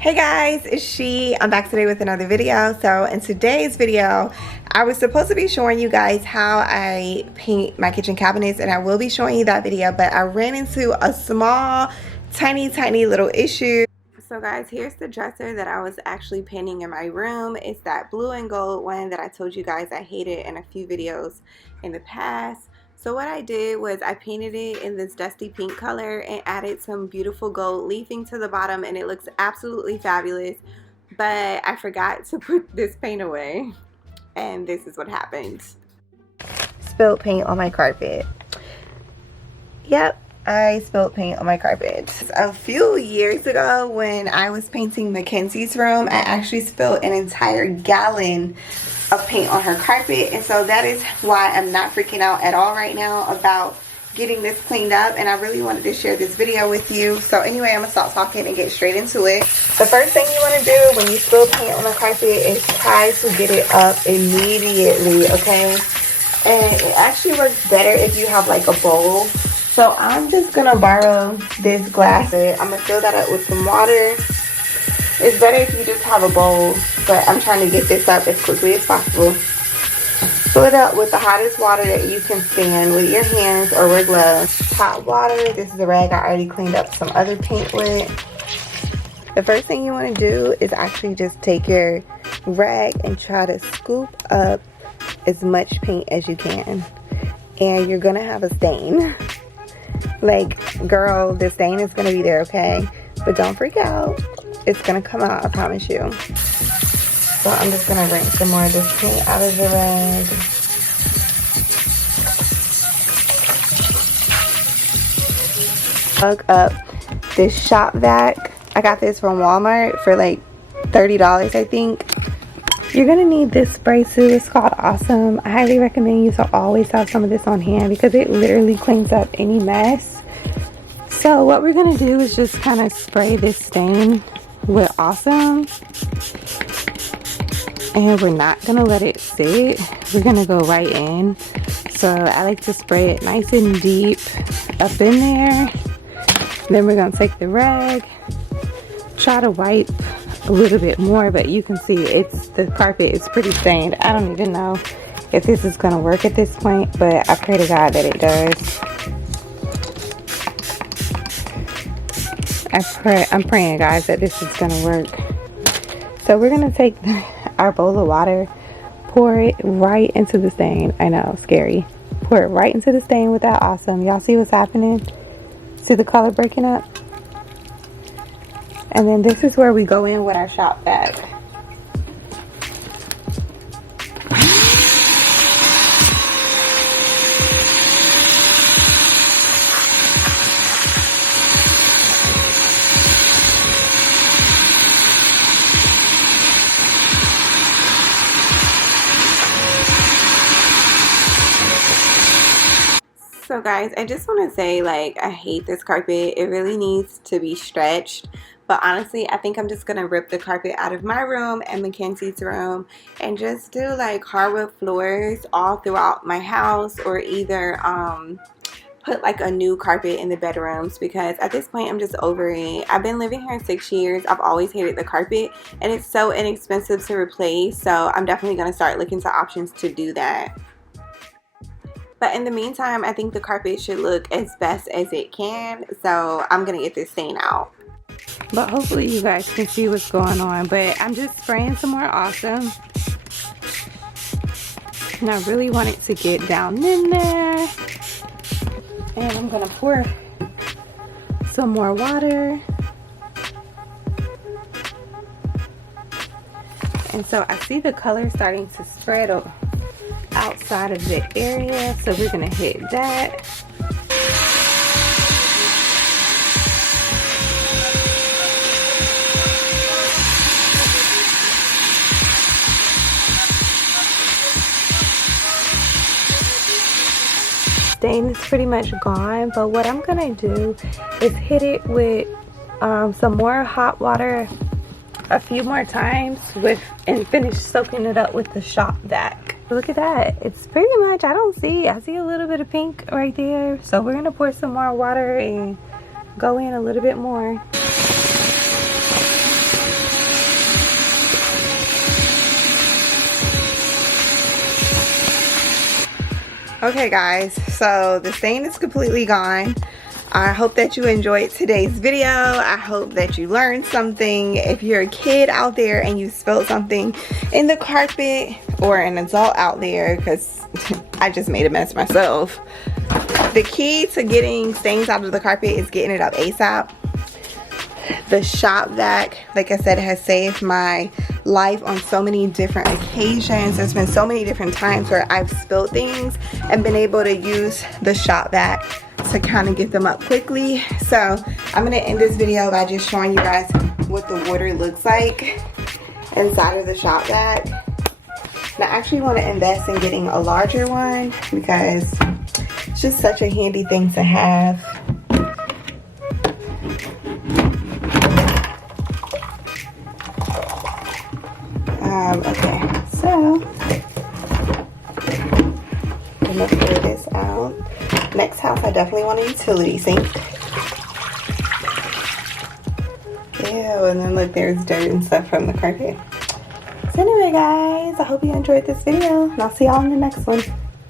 Hey guys, it's She. I'm back today with another video. So in today's video, I was supposed to be showing you guys how I paint my kitchen cabinets, and I will be showing you that video, but I ran into a small, tiny little issue. So guys, here's the dresser that I was actually painting in my room. It's that blue and gold one that I told you guys I hated in a few videos in the past. So what I did was I painted it in this dusty pink color and added some beautiful gold leafing to the bottom, and it looks absolutely fabulous. But I forgot to put this paint away, and this is what happened. Spilled paint on my carpet. Yep, I spilled paint on my carpet. A few years ago when I was painting Mackenzie's room, I actually spilled an entire gallon of paint on her carpet, and so that is why I'm not freaking out at all right now about getting this cleaned up, and I really wanted to share this video with you. So anyway, I'm gonna stop talking and get straight into it. The first thing you want to do when you spill paint on the carpet is try to get it up immediately, okay? And it actually works better if you have like a bowl. So I'm just gonna borrow this glass. I'm gonna fill that up with some water. It's better if you just have a bowl, but I'm trying to get this up as quickly as possible. Fill it up with the hottest water that you can stand with your hands or wear gloves. Hot water. This is a rag I already cleaned up some other paint with. The first thing you want to do is actually just take your rag and try to scoop up as much paint as you can. And you're going to have a stain. Like, girl, the stain is going to be there, okay? But don't freak out. It's gonna come out, I promise you. So I'm just gonna rinse some more of this paint out of the rag. Plug up this shop vac. I got this from Walmart for like $30, I think. You're gonna need this spray too. It's called Awesome. I highly recommend you to always have some of this on hand because it literally cleans up any mess. So what we're gonna do is just kind of spray this stain with Awesome, and we're not gonna let it sit. We're gonna go right in. So I like to spray it nice and deep up in there. Then we're gonna take the rag, try to wipe a little bit more, but you can see the carpet is pretty stained. I don't even know if this is gonna work at this point, but I pray to God that it does. I'm praying, guys, that this is gonna work. So we're gonna take our bowl of water, pour it right into the stain. I know, scary. Pour it right into the stain with that Awesome. Y'all see what's happening? See the color breaking up? And then this is where we go in with our shop vac. So guys, I just want to say, like, I hate this carpet. It really needs to be stretched. But honestly, I think I'm just going to rip the carpet out of my room and Mackenzie's room and just do like hardwood floors all throughout my house, or either put like a new carpet in the bedrooms, because at this point I'm just over it. I've been living here 6 years. I've always hated the carpet, and it's so inexpensive to replace. So I'm definitely going to start looking to options to do that. But in the meantime, I think the carpet should look as best as it can. So I'm going to get this stain out. But hopefully you guys can see what's going on. But I'm just spraying some more Awesome. And I really want it to get down in there. And I'm going to pour some more water. And so I see the color starting to spread outside of the area, so we're gonna hit that. Stain is pretty much gone, but what I'm gonna do is hit it with some more hot water a few more times and finish soaking it up with the shop vac. Look at that. It's pretty much, I see a little bit of pink right there. So we're gonna pour some more water and go in a little bit more. Okay guys, so the stain is completely gone. I hope that you enjoyed today's video. I hope that you learned something. If you're a kid out there and you spilled something in the carpet, or an adult out there, because I just made a mess myself, the key to getting stains out of the carpet is getting it up ASAP. The shop vac, like I said, has saved my life on so many different occasions. There's been so many different times where I've spilled things and been able to use the shop vac to kind of get them up quickly. So I'm going to end this video by just showing you guys what the water looks like inside of the shop vac. And I actually want to invest in getting a larger one because it's just such a handy thing to have. Okay, so I'm gonna clear this out. Next house, I definitely want a utility sink. Ew, and then look, there's dirt and stuff from the carpet. So anyway guys, I hope you enjoyed this video, and I'll see y'all in the next one.